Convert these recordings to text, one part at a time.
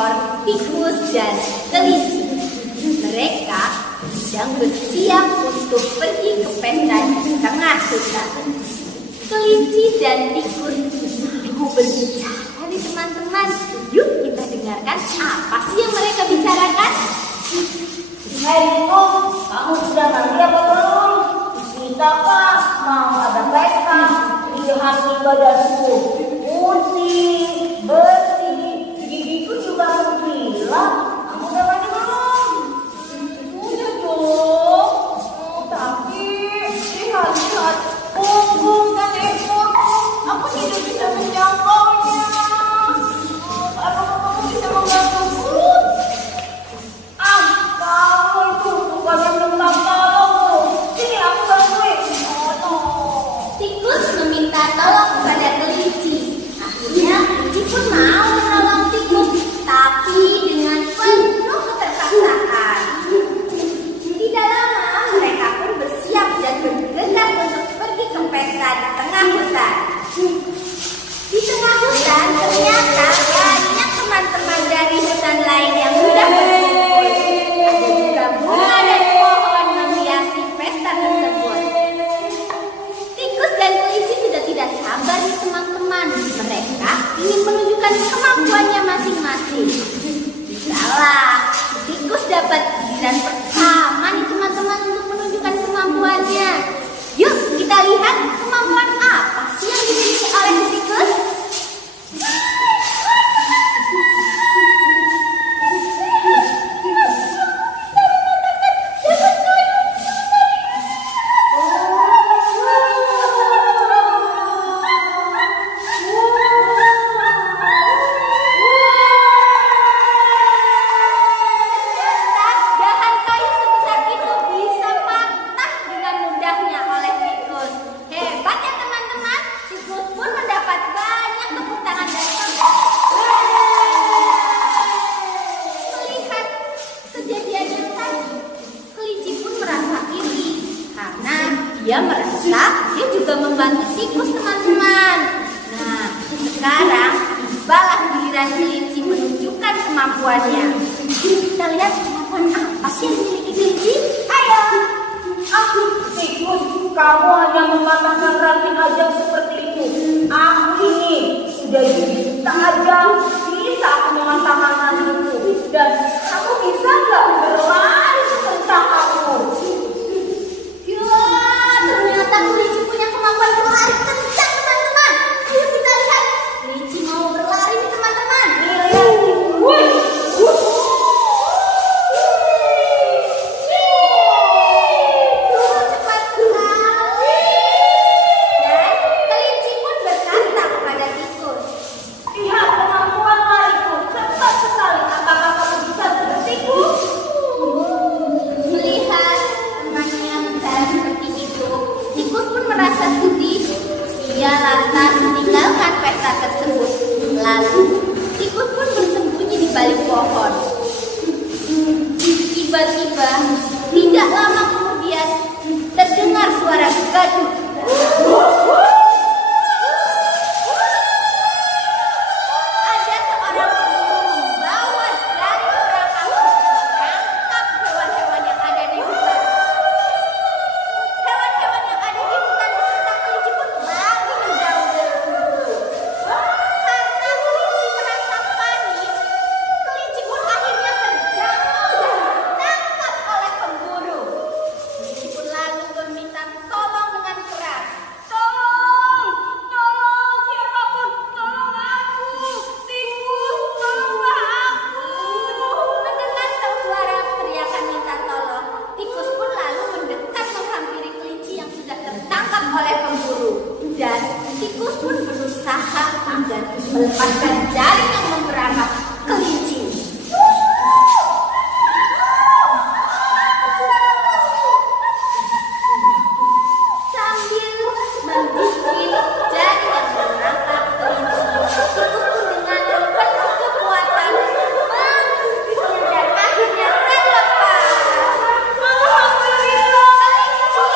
seekor tikus dan kelinci. Mereka sedang bersiap untuk pergi ke pesta di tengah hutan. Kelinci dan tikus mau berbicara nih teman-teman. Yuk kita dengarkan apa sih yang mereka bicarakan. Hei tikus, kamu sudah mandi apa belum? Kita pak mau ada pesta. Lihat nih badanku putih, bersih, gigiku juga mengkilat. Kamu udah mandi belum? Udah dong. Tapi lihat punggung dan ekorku, aku tidak bisa menjangkaunya. Apakah kamu bisa membantuku? Kamu itu bukannya minta tolong. Sini aku bantuin. Tikus meminta tolong kepada kelinci. Akhirnya kelinci pun mau menolong tikus, tapi dengan penuh keterpaksaan. Tidak lama mereka pun bersiap dan bergegas untuk pergi ke pesta di tengah hutan. Di tengah hutan ternyata banyak teman-teman dari hutan lain yang sudah berkumpul. Ada juga bunga dan pohon menghiasi pesta tersebut. Tikus dan kelinci sudah tidak sabar nih teman-teman. Mereka ingin menunjukkan kemampuannya masing-masing. Salah, tikus dapat giliran pertama nih teman-teman untuk menunjukkan kemampuannya. Yuk kita lihat kemampuan apa sih yang dimiliki oleh si tikus. Dahan kayu sebesar itu bisa patah dengan mudahnya oleh tikus. Hebat ya teman-teman. Tikus pun mendapat banyak tepuk tangan dari teman. Melihat kejadian yang tadi, kelinci pun merasa iri karena dia merasa dia juga membantu tikus teman-teman. Nah, sekarang tibalah giliran kelinci menunjukkan kemampuannya. Kita lihat kemampuan apa sih yang dimiliki kelinci. Ayo, aku tikus. Kamu hanya mematahkan ranting aja seperti itu. Aku ini sudah jadi tajam. Bisa aku mematahkan rantingku. Dan kamu bisa nggak berlari sekencang aku? Ya, ternyata kelinci punya kemampuan berlari kencang teman-teman. Ayo kita lihat. Kelinci mau berlari nih teman-teman. Cepat sekali. Dan kelinci pun berkata kepada tikus. Lihat kemampuan lariku, cepat sekali. Apakah kamu bisa sepertiku? Melihat temannya berjalan seperti itu, tikus pun merasa sedih. Ia lantas meninggalkan pesta tersebut. Lalu, tikus pun bersembunyi di balik pohon. Tiba-tiba, tidak lama kemudian, terdengar suara gaduh. Ada seorang pemburu membawa jaring perangkap untuk menangkap hewan-hewan yang ada di hutan. Hewan-hewan yang ada di hutan beserta kelinci pun lari menjauh dari pemburu. Karena kelinci merasa panik, kelinci pun akhirnya terjatuh dan ditangkap oleh pemburu. Kelinci pun lalu meminta tolong dengan keras. Tolong, siapapun, tolong aku. Tikus, tolonglah aku. Mendengar suara teriakan minta tolong, tikus pun lalu mendekat menghampiri kelinci yang sudah tertangkap oleh pemburu. Dan tikus pun berusaha agar melepaskan jaring yang memperangkap kelinci. Sambil menggigit jaring yang merangkap kelinci, tikus pun dengan penuh kekuatan menggigitnya dan akhirnya terlepas. Alhamdulillah. Kelinci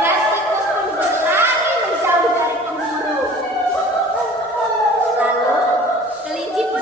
dan tikus pun berlari menjauh dari pemburu. Lalu kelinci pun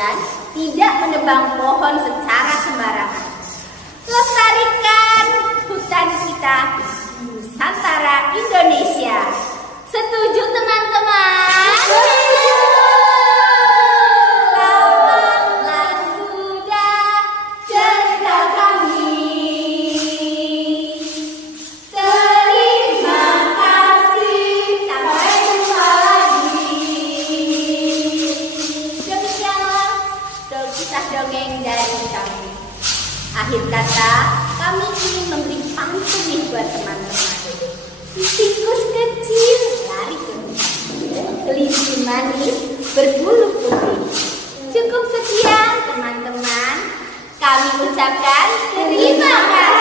dan tidak menebang pohon secara sembarangan. Lestarikan hutan kita Nusantara Indonesia. Setuju teman-teman? Tamatlah sudah cerita kami. Terima kasih, sampai jumpa lagi. Demikianlah kisah dongeng dari kami. Akhir kata, kami ingin memberi pantun nih buat teman-teman. Tikus kecil lari ke hutan, kelinci manis berbulu putih. Cukup sekian teman-teman. Kami ucapkan terima kasih.